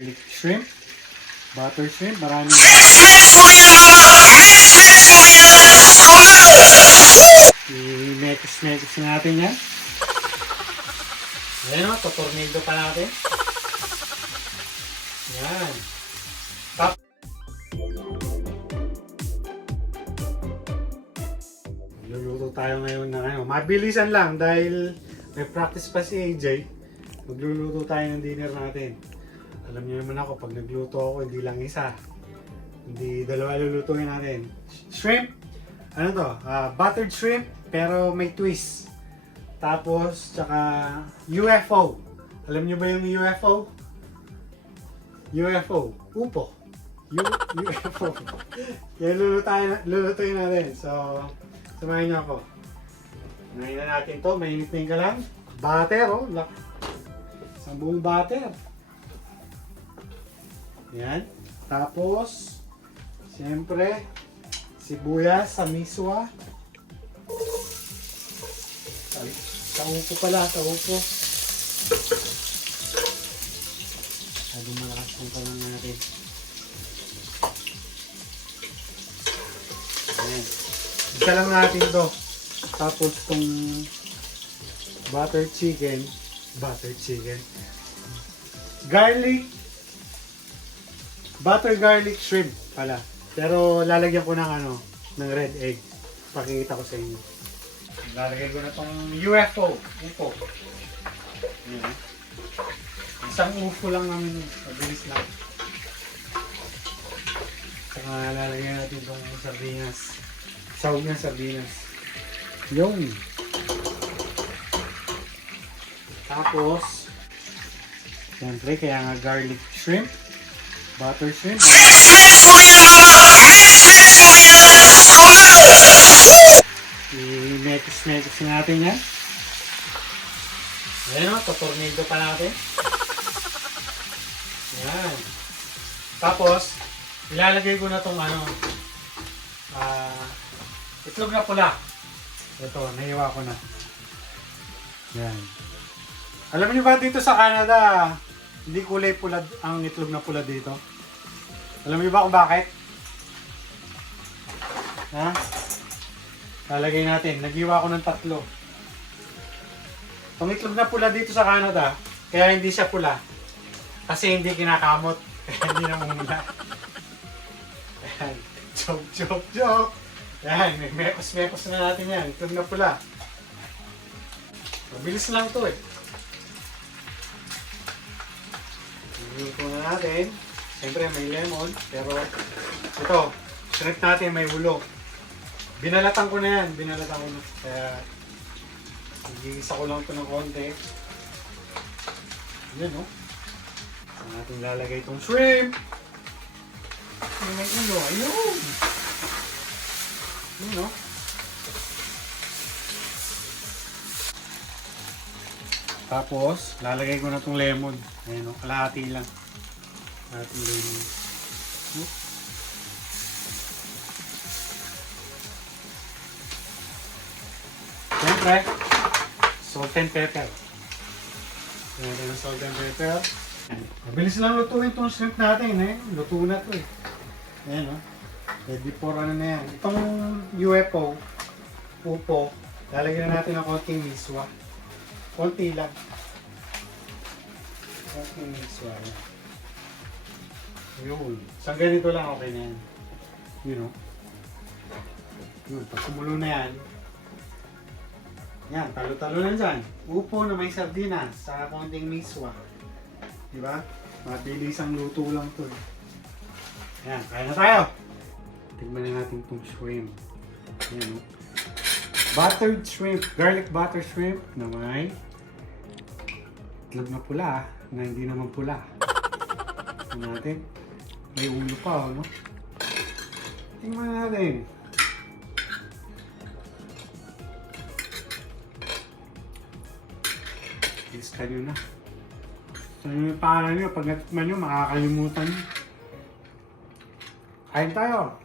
Shrimp, butter shrimp, maraming i-mekos-mekos natin yan. Ayan o, totornildo pa natin. Yan. Tap. Luluto tayo ngayon na mabilisan lang dahil may practice pa si AJ. Magluluto tayo ng dinner natin. Alam niyo naman ako, pag nagluto ako, hindi lang isa. Hindi dalawa lulutuin natin. Shrimp. Ano to? Buttered shrimp, pero may twist. Tapos, tsaka UFO. Alam niyo ba yung UFO? UFO. Upo. UFO. Yan lulutuin natin. So, samahin niyo ako. Ngayon na natin to. Mainit na yung kalang. Butter, oh. Isang buong butter. Yan. Tapos, siyempre, sibuyas sa miswa. Sa upo pala, sa upo. Sabi malakas kong kalang natin. Ayan. Isa lang natin to. Tapos kung butter chicken, butter garlic shrimp pala. Pero lalagyan ko ng ng red egg. Pakikita ko sa inyo. Lalagyan ko na tong UFO. Upo. Ayan. Isang upo lang namin. Mabilis lang. Saka lalagyan natin tong sardinas. Sahog ng sardinas. Yung. Tapos, siyempre, kaya nga garlic shrimp. Butter shrimp. I-mekos-mekos natin yan. Ayan o, totornildo pa natin. Ayan. Tapos, ilalagay ko na itong itlog na pula. Ito, nahiwa ko na. Ayan. Alam niyo ba dito sa Canada, hindi kulay pula ang itlog na pula dito? Alam niyo ba kung bakit? Ha? Lalagay natin. Naghiwa ko ng 3. Ang itlog na pula dito sa Canada, kaya hindi siya pula. Kasi hindi kinakamot. Kaya hindi namumula. Ayan. Joke. Ayan. Mekos-mekos na natin yan. Itlog na pula. Mabilis lang to eh. Luto na natin. Siyempre may lemon. Pero ito, shrimp natin may ulo. Binalatan ko na yan. Kaya igigisa ko lang ito ng konti. Yan o. Saan natin lalagay itong shrimp. May ulo. Ayun. Yun o. Tapos, lalagay ko na itong lemon. Ayan o, kalahati lang. Kalahating lemon. Siyempre, salt and pepper. Ayan natin ang salt and pepper. Mabilis lang lutuin itong shrimp natin. Luto na ito eh. Ayan o. Ready for na yan. Itong UFO, upo, lalagyan na natin ng konting miswa. Konti lang. Konting miswa. Yun. Sa ganito lang okay na yan. Yun o. Yun. Pag kumulo na yan, yan, talo-talo na dyan. Upo na may sardinas sa konting miswa. Diba? Mabilis ang luto lang to eh. Yan, kaya na tayo. Tignan na natin itong shrimp. Yan o. Buttered shrimp, garlic butter shrimp na may itlog na pula na hindi naman pula. Tignan natin. May ulo pa no? Tingnan natin. Iska nyo na. So yung pangalan nyo, pag natikman nyo, makakalimutan nyo. Kain tayo!